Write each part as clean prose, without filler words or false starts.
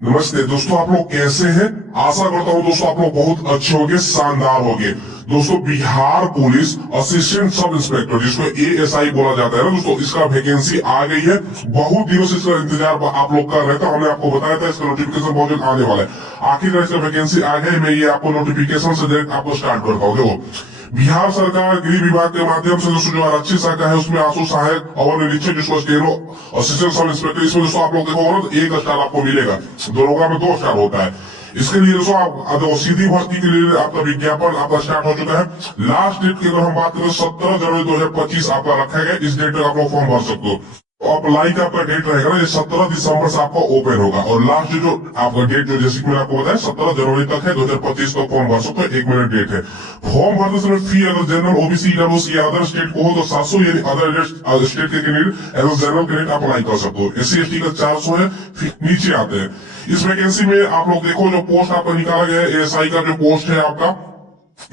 नमस्ते दोस्तों, आप लोग कैसे हैं। आशा करता हूं दोस्तों आप लोग बहुत अच्छे होंगे, शानदार होंगे। दोस्तों Bihar police assistant sub inspector, जिसको एएसआई बोला जाता है ना दोस्तों, इसका वैकेंसी आ गई है। बहुत दिनों से इसका इंतजार आप लोग कर रहे थे। हमने आपको बताया था इसका नोटिफिकेशन बहुत जल्द आने वाला है। आखिरकार इसका वैकेंसी आ गया है। मैं ये आपको नोटिफिकेशन से डायरेक्ट आपको स्टार्ट करता हूँ। देखो, बिहार सरकार गृह विभाग के माध्यम से दोस्तों जो आरक्षी शाखा है उसमें आंसू सहायक अवर निरीक्षक, जिसको स्टेनो असिस्टेंट सब इंस्पेक्टर, इसमें दोस्तों आप लोग देखोगे ना तो 1 स्टार आपको मिलेगा। दरोगा में 2 स्टार होता है। इसके लिए दोस्तों आप देखो, सीधी भर्ती के लिए आपका विज्ञापन आपका स्टार्ट हो चुका है। लास्ट डेट की अगर हम बात करें 17 जनवरी 2025 आपका रखा गया। इस डेट तक आप लोग फॉर्म भर सकते हो। अप्लाई का आपका डेट रहेगा ना, ये 17 दिसंबर से आपका ओपन होगा। और लास्ट जो आपका डेट जो जैसे कि मैंने आपको बताया 17 जनवरी तक है 2025 तक फॉर्म भर सकते हो। 1 मिनट डेट है। फॉर्म भरते समय फी अगर जनरल ओबीसी ईडब्ल्यूएस या अदर स्टेट को हो तो 700, यानी अदर स्टेट के candidate as general candidate apply कर सकते हो। एससी एसटी का 400 है। फिर नीचे आते हैं इस वैकेंसी में आप लोग देखो, जो पोस्ट आपका निकाला गया है एएसआई का जो पोस्ट है आपका,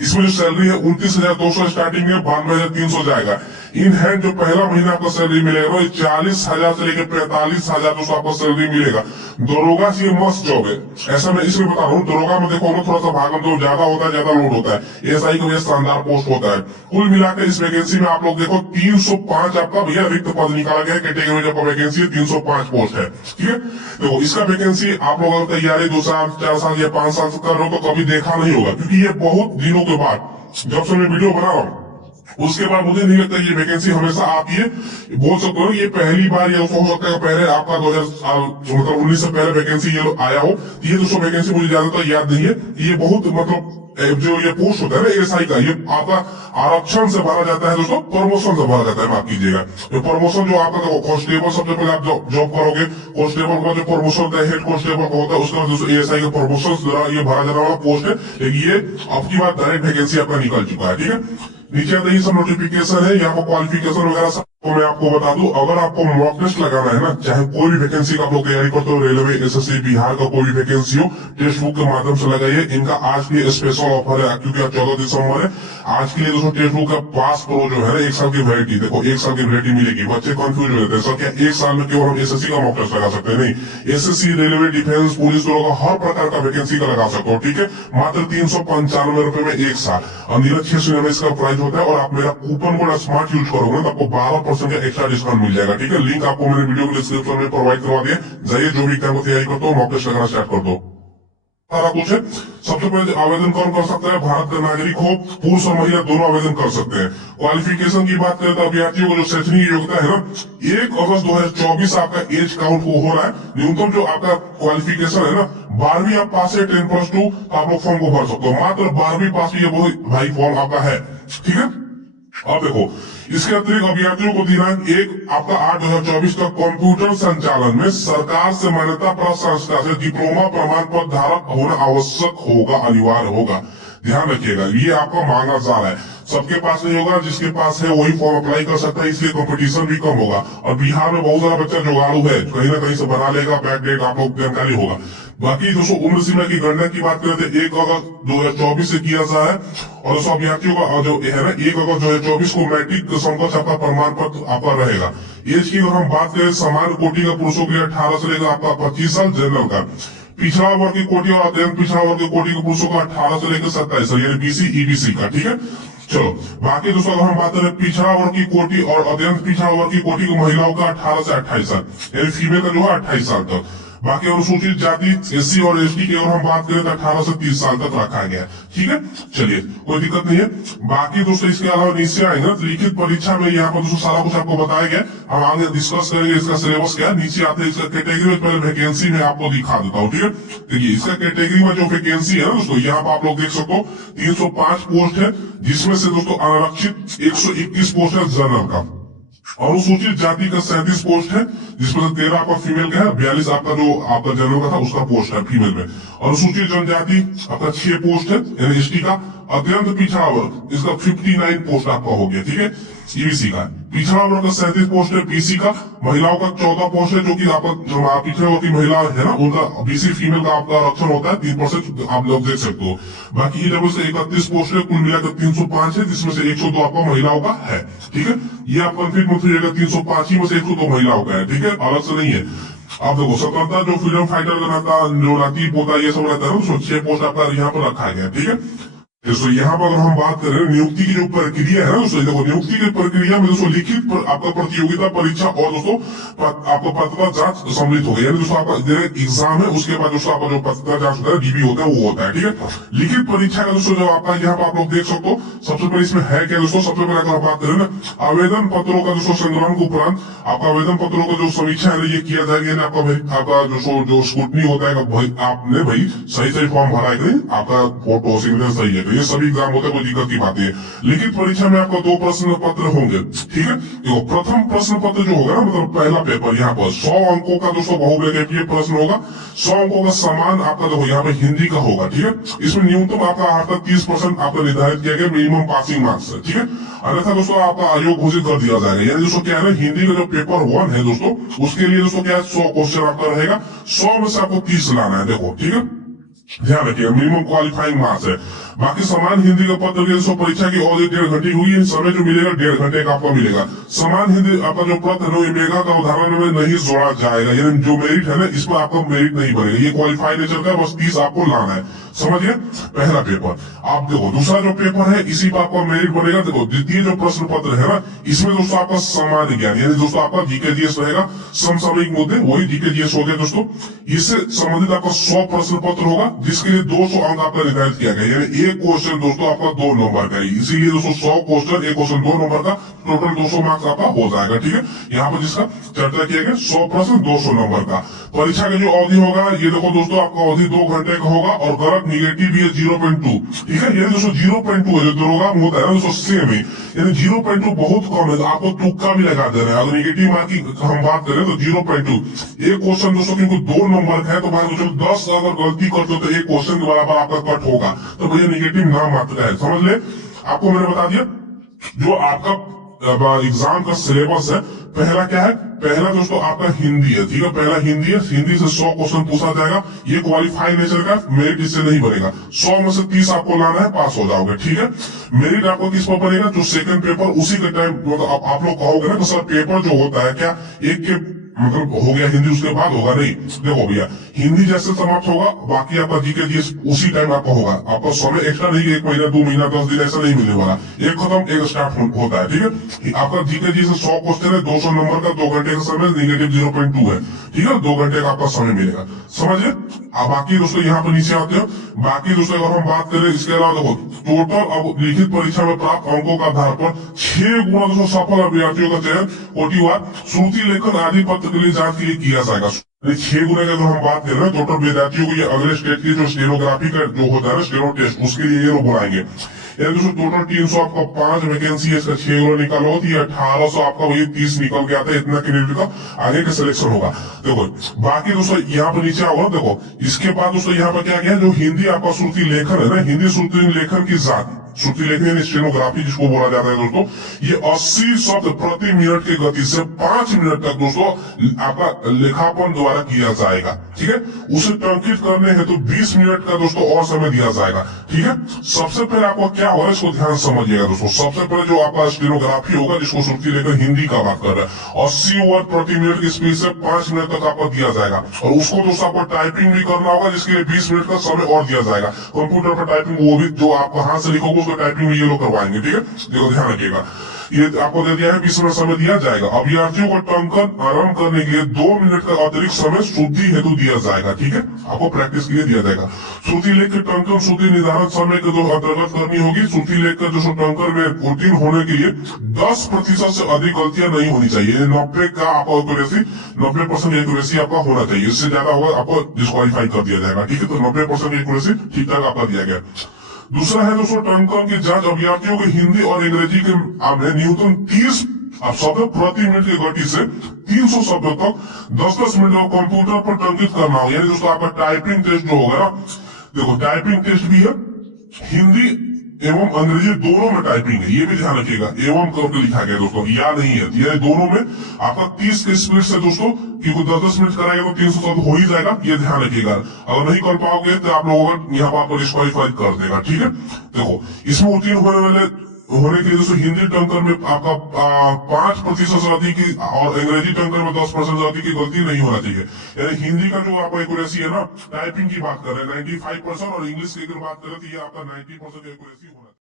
इसमें जो सैलरी है 29,200 स्टार्टिंग में, 92,300 जाएगा। इन हैंड जो पहला महीना आपको सैलरी मिलेगा वो 40,000 से लेकर 45,000 दोस्तों आपको सैलरी मिलेगा। दरोगा से ये मस्त जॉब है। ऐसा मैं इसलिए बता रहा हूँ, दरोगा में देखो ना थोड़ा सा भागम तो ज्यादा होता है, ज्यादा लोड होता है। एसआई का शानदार पोस्ट होता है। कुल मिलाकर इस वैकेंसी में आप लोग देखो 305 आपका भैया रिक्त पद निकाला गया है। कैटेगरी में जो वैकेंसी है 305 पोस्ट है। ठीक है, देखो इसका वैकेंसी आप लोग अगर तैयारी 2 साल 4 साल या 5 साल से कर रहे हो तो कभी देखा नहीं होगा, क्योंकि ये बहुत दिनों के बाद जब से मैं वीडियो बना रहा हूँ उसके बाद मुझे नहीं लगता ये वैकेंसी हमेशा आती है। बोल सकते हो ये पहली बार, या हो सकता है पहले आपका 2000 मतलब 19 से पहले वैकेंसी ये आया हो। ये दोस्तों वैकेंसी मुझे ज्यादातर याद नहीं है। ये बहुत मतलब जो ये पोस्ट होता है ना एएसआई का, ये आपका आरक्षण से भरा जाता है दोस्तों, प्रमोशन से भरा जाता है। माफ कीजिएगा, जो प्रमोशन जो आपका कांस्टेबल, सबसे पहले आप जॉब करोगे कांस्टेबल का जो प्रमोशन होता है हेड कांस्टेबल का होता है, उसके बाद दोस्तों एएसआई का प्रमोशन द्वारा ये भरा जाने वाला पोस्ट है। लेकिन ये अब की बात डायरेक्ट वैकेंसी आपका निकल चुका है। ठीक है, नीचे आता ये सब नोटिफिकेशन है। यहाँ पर क्वालिफिकेशन वगैरह सब तो मैं आपको बता दूं, अगर आपको मॉक टेस्ट लगाना है ना, चाहे कोई भी वैकेंसी का आप लोग तैयारी करते हो, रेलवे, एसएससी, बिहार का कोई भी वैकेंसी हो, टेक्स्ट बुक के माध्यम से लगाइए। इनका आज के लिए स्पेशल ऑफर है, क्योंकि आज 14 दिसंबर है। आज के लिए दोस्तों टेक्स्ट बुक का पास प्रो जो है ना, 1 साल की वैलिडिटी, देखो 1 साल की वैलिडिटी मिलेगी। बच्चे कंफ्यूज हो जाते हैं, सर क्या 1 साल में केवल हम एसएससी का मॉक टेस्ट लगा सकते हैं? नहीं, एसएससी, रेलवे, डिफेंस, पुलिस लोग हर प्रकार का वैकेंसी का लगा सकते हो। ठीक है, मात्र 395 रुपए में 1 साल। और नीरज 6 इसका प्राइस होता है। और आप मेरा कूपन कोड स्मार्ट यूज करोगे तो आपको 12% का एक्स्ट्रा डिस्काउंट मिल जाएगा। ठीक है, लिंक आपको मेरे वीडियो के डिस्क्रिप्शन में प्रोवाइड करवा दिया। जाइए, जो भी एग्जाम की तैयारी करते हो मॉक टेस्ट लगाना स्टार्ट कर दो। सारा कुछ है। सबसे पहले आवेदन कौन कर सकता है? भारत का नागरिक हो, पुरुष और महिला दोनों आवेदन कर सकते हैं। क्वालिफिकेशन की बात करें तो अभ्यर्थियों को जो शैक्षणिक योग्यता है ना, 1 अगस्त 2024 आपका एज काउंट हो रहा है। न्यूनतम जो आपका क्वालिफिकेशन है ना, 12वीं आप पास है, 10+2 आप लोग फॉर्म को भर सकते हो। मात्र 12वीं पास ये बहुत भाई फॉर्म आपका है। ठीक है, अब देखो इसके अतिरिक्त अभ्यर्थियों को दिनांक 1 आपका 8/2024 तक कंप्यूटर संचालन में सरकार से मान्यता प्राप्त संस्था से डिप्लोमा प्रमाण पत्र धारक होना आवश्यक होगा, अनिवार्य होगा। ध्यान रखिएगा, ये आपका मांगा जा रहा है। सबके पास नहीं होगा, जिसके पास है वही फॉर्म अप्लाई कर सकता है, इसलिए कंपटीशन भी कम होगा। और बिहार में बहुत सारा बच्चा जुगाड़ू है, कहीं ना कहीं से बना लेगा। बैक डेट आप लोग जानकारी होगा। बाकी दोस्तों उम्र सीमा की गणना की बात करें तो 1 अगस्त 2024 से किया जा है। और दोस्तों अभ्यर्थियों का जो है ना, 1 अगस्त 2024 को मैट्रिक समकक्ष आपका प्रमाण पत्र आपका रहेगा। एज की अगर हम बात करें, सामान्य कोटि का पुरुषों के लिए 18 से लेकर आपका 25 साल, जनरल का पिछड़ा वर्ग की कोटि और अत्यंत पिछड़ा वर्ग की कोटि के पुरुषों का 18 से लेकर 27 साल, यानी बीसी ईबीसी का। ठीक है, चलो बाकी दोस्तों अगर हम बात करें पिछड़ा वर्ग की कोटि और अत्यंत पिछड़ा वर्ग की कोटि की महिलाओं का 18 से 28 साल, यानी फीमेल का जो है 28 साल तक। बाकी अनुसूचित जाति एससी और एसटी की अगर हम बात करें तो 18 से 30 साल तक रखा गया। ठीक है, चलिए कोई दिक्कत नहीं है। बाकी दोस्तों इसके अलावा नीचे आएंगे तो लिखित परीक्षा में यहाँ पर दोस्तों सारा कुछ आपको बताया गया। हम आगे डिस्कस करेंगे इसका सिलेबस क्या है। नीचे आते हैं इसका कैटेगरी में, पहले वैकेंसी में आपको दिखा देता हूँ। ठीक है, देखिए इसका कैटेगरी में जो वैकेंसी है ना दोस्तों, यहाँ पर आप लोग देख सकते हो 305 पोस्ट है, जिसमें से दोस्तों अनारक्षित 121 पोस्ट है जनरल का। अनुसूचित जाति का 37 पोस्ट है, जिसमें से 13 आपका फीमेल का है, 42 आपका जो आपका जनरल का था उसका पोस्ट है फीमेल में। अनुसूचित जनजाति आपका 6 पोस्ट है, यानी एसटी का। अत्यंत पिछड़ा वर्ग इसका 59 पोस्ट आपका हो गया। ठीक है, ईबीसी का। पिछड़ा वर्ग का 37 पोस्ट है बीसी का। महिलाओं का 14 पोस्ट है, जो कि आपका जो पिछड़े वर्ग की महिला है ना, उनका बीसी फीमेल का आपका आरक्षण होता है 3%, आप लोग देख सकते हो। बाकी ईडब्ल्यू से 31 पोस्ट है, कुल मिलाकर 305 है, जिसमें से 102 आपका महिलाओं का है। ठीक है, ये आप कंफ्यूज मत होइएगा, 305 ही में से 102 महिलाओं का है। ठीक है, अलग से नहीं है। अब देखो स्वतंत्रता जो फ्रीडम फाइटर का रहता, जो लतीफ होता है, ये सब रहता है ना, तो 6 पोस्ट आपका यहाँ पर रखा गया, ठीक है। दोस्तों यहाँ पर अगर हम बात करें नियुक्ति की जो प्रक्रिया है ना दोस्तों, देखो नियुक्ति की प्रक्रिया में दोस्तों लिखित आपका प्रतियोगिता परीक्षा और दोस्तों आपका पत्रता जांच सम्मिलित हो गया, यानी दोस्तों आपका डायरेक्ट एग्जाम है, उसके बाद दोस्तों आपका जो पत्रता जांच होता है डीबी होता है वो होता है, ठीक है। लिखित परीक्षा का दोस्तों जो आपका यहाँ पर आप लोग देख सकते हो, सबसे पहले इसमें है क्या दोस्तों, सबसे पहले अगर हम बात करें ना आवेदन पत्रों का दोस्तों संग्रहण के उपरांत आपका आवेदन पत्रों का जो समीक्षा है ये किया जाएगा, आपका जो स्क्रूटनी होता है आपने भाई सही सही फॉर्म भरा है कि नहीं, आपका फोटो सिग्नेचर सही है, ये सभी एग्जाम होता है, कोई दिक्कत की बात नहीं है। लिखित परीक्षा में आपको 2 प्रश्न पत्र होंगे, ठीक है। देखो प्रथम प्रश्न पत्र जो होगा ना, मतलब पहला पेपर यहाँ पर 100 अंकों का दोस्तों बहुविकल्पीय प्रश्न होगा, 100 अंकों का समान आपका देखो यहाँ पे हिंदी का होगा, ठीक है। इसमें न्यूनतम आपका 30% आपका निर्धारित किया गया मिनिमम पासिंग मार्क्स है, ठीक है। अन्यथा दोस्तों आपका आयोग घोषित कर दिया जाएगा, यानी दोस्तों क्या है ना, हिंदी का जो पेपर 1 है दोस्तों, उसके लिए दोस्तों क्या है 100 क्वेश्चन आपका रहेगा, 100 में से आपको 30 लाना है, देखो ठीक है, ध्यान रखिएगा मिनिमम क्वालिफाइंग मार्क्स है। बाकी समान हिंदी का पत्र की परीक्षा की अवधि 1.5 घंटे हुई, समय जो मिलेगा 1.5 घंटे का आपको मिलेगा। समान हिंदी आपका जो पत्र है मेगा का उदाहरण में नहीं जोड़ा जाएगा, यानी जो मेरिट है ना इस पर आपका मेरिट नहीं बनेगा, ये क्वालिफाइड नेचर का, बस 30 आपको लाना है, समझिए पहला पेपर। आप देखो दूसरा जो पेपर है इसी पर आपका मेरिट बनेगा, देखो द्वितीय जो प्रश्न पत्र है ना, इसमें दोस्तों आपका सामान्य ज्ञान यानी दोस्तों आपका जीके जीएस रहेगा, समसामयिक मुद्दे वही जीके जीएस हो गए दोस्तों, इससे संबंधित आपका 100 प्रश्न पत्र होगा, जिसके लिए 200 अंक आपका निर्धारित किया गया, यानी एक क्वेश्चन दोस्तों आपका 2 नंबर का, इसीलिए दोस्तों 100 क्वेश्चन, एक क्वेश्चन 2 नंबर का, टोटल 200 मार्क्स आपका हो जाएगा, ठीक है। यहाँ पर जिसका चर्चा किया गया 100 प्रश्न 200 नंबर का। परीक्षा का जो अवधि होगा ये देखो दोस्तों आपका अवधि 2 घंटे का होगा, और गलत निगेटिव भी है 0.2, ठीक है। यानी दोस्तों 0.2 है, जो दरोगा होता है ना दोस्तों सेम है, यानी 0.2 बहुत कम है, आपको तुक्का भी लगा देना है। अगर निगेटिव मार्क की हम बात करें तो 0.2 एक क्वेश्चन दोस्तों क्योंकि 2 नंबर का है, तो मान लो 10 अगर गलती करते हो तो एक क्वेश्चन के बराबर आपका कट होगा, तो भैया निगेटिव नाम मात्र है, समझ ले। आपको मैंने बता दिया जो आपका एग्जाम का सिलेबस है, पहला क्या है, पहला दोस्तों आपका हिंदी है, ठीक है, पहला हिंदी है, हिंदी से 100 क्वेश्चन पूछा जाएगा, ये क्वालिफाइड नेचर का, मेरिट इससे नहीं बनेगा, 100 में से 30 आपको लाना है, पास हो जाओगे, ठीक है। मेरिट आपको किस पर बनेगा, जो सेकंड पेपर उसी के टाइम, मतलब आप लोग कहोगे ना कि सर पेपर जो होता है क्या एक के मतलब हो गया हिंदी उसके बाद होगा, नहीं देखो भैया हिंदी जैसे समाप्त होगा बाकी आपका जीके जीएस उसी टाइम आपका होगा, आपका समय एक्स्ट्रा नहीं, 1 महीना 2 महीना 10 दिन ऐसा नहीं मिलने वाला, एक खत्म एक स्टार्ट होता है, ठीक है। आपका जीके जीएस 100 क्वेश्चन है, 200 नंबर का, 2 घंटे का समय, निगेटिव 0.2 है, ठीक है, 2 घंटे का आपका समय मिलेगा, समझिए। अब बाकी दोस्तों यहाँ पर नीचे आते हैं, बाकी दोस्तों अगर हम बात करें इसके अलावा देखो टोटल अब लिखित परीक्षा में प्राप्त अंकों का आधार पर 6 गुना दोस्तों सफल अभ्यर्थियों का चयन कोटिवार श्रुति लेखन आदि पत्र के लिए जांच के लिए किया जाएगा। 6 गुना की अगर हम बात करें टोटल विद्यार्थियों को, ये अगले स्टेट की जो स्टेनोग्राफी का जो होता है ना स्टेनो टेस्ट, उसके लिए ये लोग बुलाएंगे, यानी दोस्तों टोटल 300 आपका 5 वैकेंसी है, इसका 6 गुना निकालो होती है 1800 आपका वही 30 निकल के आता है, इतना कैंडिडेट का आगे का सिलेक्शन होगा। देखो बाकी दोस्तों यहाँ पर नीचे आओ, देखो इसके बाद दोस्तों यहाँ पर क्या गया, जो हिंदी आपका श्रुति लेखन है ना, हिंदी श्रुति लेखन की जात श्रुति लेखन स्टेनोग्राफी जिसको बोला जाता है दोस्तों, ये 80 शब्द प्रति मिनट की गति से 5 मिनट तक दोस्तों आपका लेखापन द्वारा किया जाएगा, ठीक है। उसे टंकित करने हेतु 20 मिनट का दोस्तों और समय दिया जाएगा, ठीक है। सबसे पहले आपको क्या होगा इसको ध्यान समझिएगा दोस्तों, सबसे पहले जो आपका स्टेनोग्राफी होगा जिसको श्रुति लेखन हिंदी का बात कर रहा है, 80 वर्ड प्रति मिनट की स्पीड से 5 मिनट तक आपको दिया जाएगा, और उसको दोस्तों आपको टाइपिंग भी करना होगा जिसके लिए 20 मिनट का समय और दिया जाएगा। कंप्यूटर पर टाइपिंग वो भी जो आपको हाथ से लिखोगे उसको टाइपिंग भी ये लोग करवाएंगे, ठीक है, देखो ध्यान रखिएगा। ये आपको दे दिया है 20 मिनट समय दिया जाएगा। अभ्यर्थियों को टंकन आरंभ करने के लिए 2 मिनट का अतिरिक्त समय श्रुति हेतु दिया जाएगा, ठीक है, आपको प्रैक्टिस के लिए दिया जाएगा। श्रुति लेख के टंकन श्रुति निर्धारण समय के जो अंतर्गत करनी होगी, श्रुति लेख का जो टंकन में उत्तीर्ण होने के लिए 10% से अधिक गलतियां नहीं होनी चाहिए, 90 का आपका एक्यूरेसी 90% एक्यूरेसी आपका होना चाहिए, इससे ज्यादा होगा आपको डिस्क्वालीफाई कर दिया जाएगा, ठीक है। तो 90% एक्यूरेसी ठीक ठाक आपका दिया गया। दूसरा है दोस्तों टंकन की जांच अभ्यर्थियों को हिंदी और अंग्रेजी के न्यूनतम 30 शब्द प्रति मिनट की गति से 300 शब्दों तक 10-10 मिनट में कंप्यूटर पर टंकित करना हो, यानी दोस्तों आपका टाइपिंग टेस्ट जो होगा ना, देखो टाइपिंग टेस्ट भी है, हिंदी एवं अंग्रेजी दोनों में टाइपिंग है, ये भी ध्यान रखिएगा, एवं करके लिखा गया दोस्तों, या नहीं है, ये दोनों में आपका 30 के स्पीड से दोस्तों क्योंकि 10-10 मिनट कराएगा तो 300 शब्द हो ही जाएगा, ये ध्यान रखिएगा। अगर नहीं कर पाओगे तो आप लोगों का यहाँ पर आपको डिस्क्वालीफाई कर देगा, ठीक है। देखो इसमें उत्तीर्ण होने वाले होने के लिए दोस्तों हिंदी टंकर में आपका 5% से अधिक की और अंग्रेजी टंकर में 10% से अधिक की गलती नहीं होना चाहिए। यानी हिंदी का जो आपका एक्यूरेसी है ना, टाइपिंग की बात कर रहे हैं 95% और इंग्लिश की अगर बात करें तो ये आपका 90% एक्यूरेसी होना चाहिए।